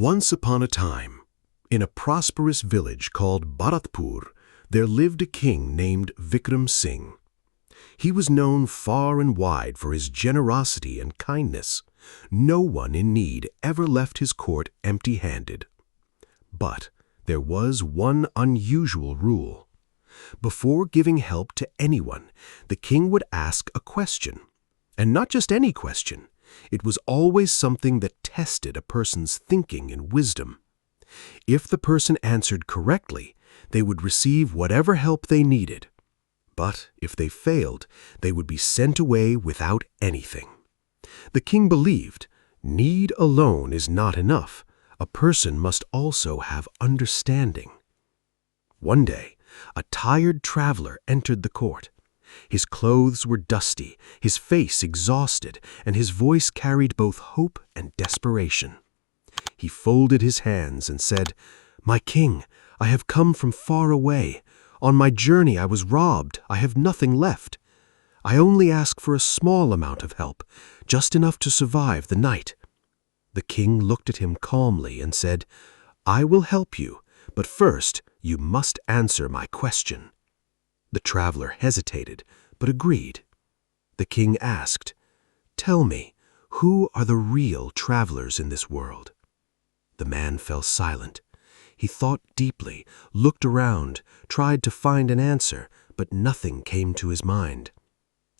Once upon a time, in a prosperous village called Bharatpur, there lived a king named Vikram Singh. He was known far and wide for his generosity and kindness. No one in need ever left his court empty-handed. But there was one unusual rule. Before giving help to anyone, the king would ask a question. And not just any question. It was always something that tested a person's thinking and wisdom. If the person answered correctly, they would receive whatever help they needed. But if they failed, they would be sent away without anything. The king believed, need alone is not enough. A person must also have understanding. One day, a tired traveler entered the court. His clothes were dusty, his face exhausted, and his voice carried both hope and desperation. He folded his hands and said, "My king, I have come from far away. On my journey I was robbed. I have nothing left. I only ask for a small amount of help, just enough to survive the night." The king looked at him calmly and said, "I will help you, but first you must answer my question." The traveler hesitated, but agreed. The king asked, "Tell me, who are the real travelers in this world?" The man fell silent. He thought deeply, looked around, tried to find an answer, but nothing came to his mind.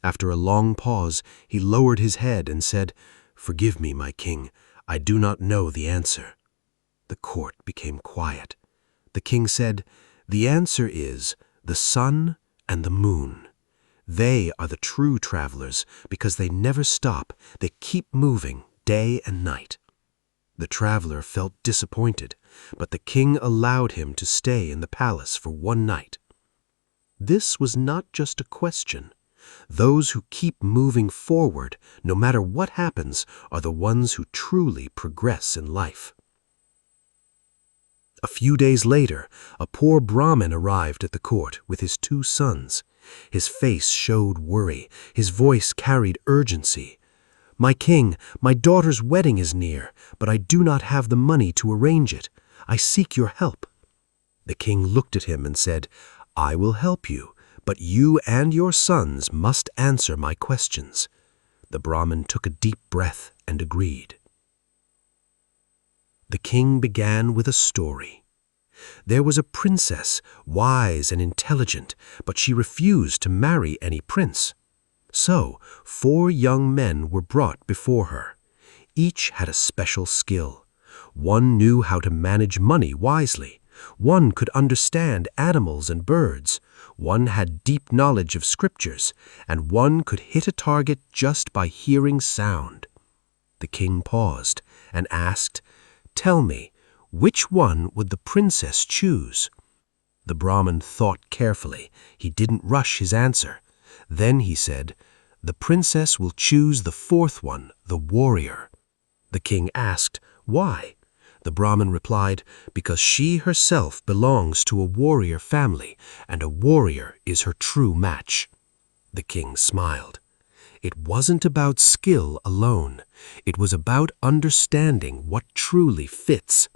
After a long pause, he lowered his head and said, "Forgive me, my king, I do not know the answer." The court became quiet. The king said, "The answer is the sun and the moon. They are the true travelers because they never stop. They keep moving day and night." The traveler felt disappointed, but the king allowed him to stay in the palace for one night. This was not just a question. Those who keep moving forward, no matter what happens, are the ones who truly progress in life. A few days later, a poor Brahmin arrived at the court with his 2 sons. His face showed worry. His voice carried urgency. "My king, my daughter's wedding is near, but I do not have the money to arrange it. I seek your help." The king looked at him and said, "I will help you, but you and your sons must answer my questions." The Brahmin took a deep breath and agreed. The king began with a story. There was a princess, wise and intelligent, but she refused to marry any prince. So 4 young men were brought before her. Each had a special skill. One knew how to manage money wisely. One could understand animals and birds. One had deep knowledge of scriptures, and one could hit a target just by hearing sound. The king paused and asked, "Tell me, which one would the princess choose?" The Brahmin thought carefully. He didn't rush his answer. Then he said, "The princess will choose the 4th one, the warrior." The king asked, "Why?" The Brahmin replied, "Because she herself belongs to a warrior family, and a warrior is her true match." The king smiled. It wasn't about skill alone. It was about understanding what truly fits.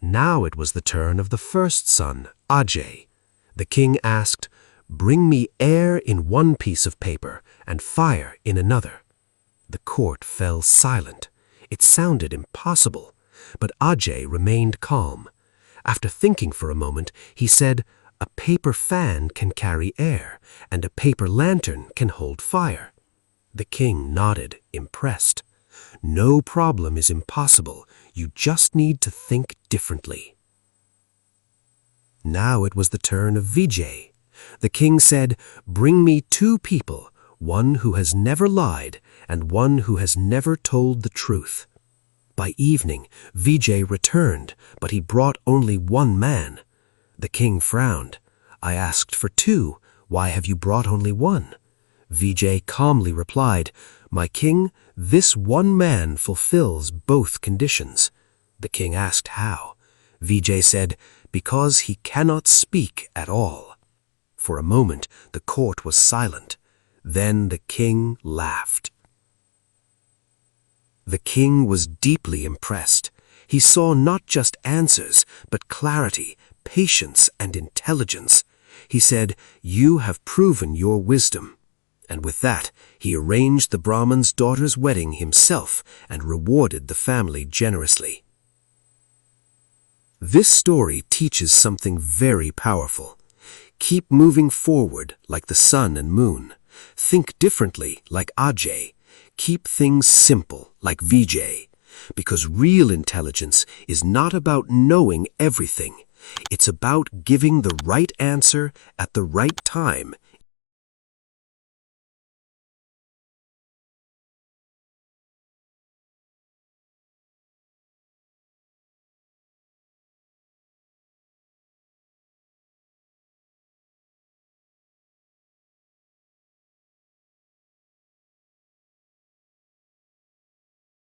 Now it was the turn of the 1st son, Ajay. The king asked, "Bring me air in one piece of paper and fire in another." The court fell silent. It sounded impossible, but Ajay remained calm. After thinking for a moment, he said, "A paper fan can carry air, and a paper lantern can hold fire." The king nodded, impressed. No problem is impossible. You just need to think differently. Now it was the turn of Vijay. The king said, "Bring me 2 people, one who has never lied and one who has never told the truth." By evening, Vijay returned, but he brought only 1 man. The king frowned. "I asked for 2. Why have you brought only 1? Vijay calmly replied, "My king, this 1 man fulfills both conditions." The king asked how. Vijay said, "Because he cannot speak at all." For a moment, the court was silent. Then the king laughed. The king was deeply impressed. He saw not just answers, but clarity, patience, and intelligence. He said, "You have proven your wisdom." And with that, he arranged the Brahmin's daughter's wedding himself and rewarded the family generously. This story teaches something very powerful. Keep moving forward like the sun and moon. Think differently like Ajay. Keep things simple like Vijay. Because real intelligence is not about knowing everything. It's about giving the right answer at the right time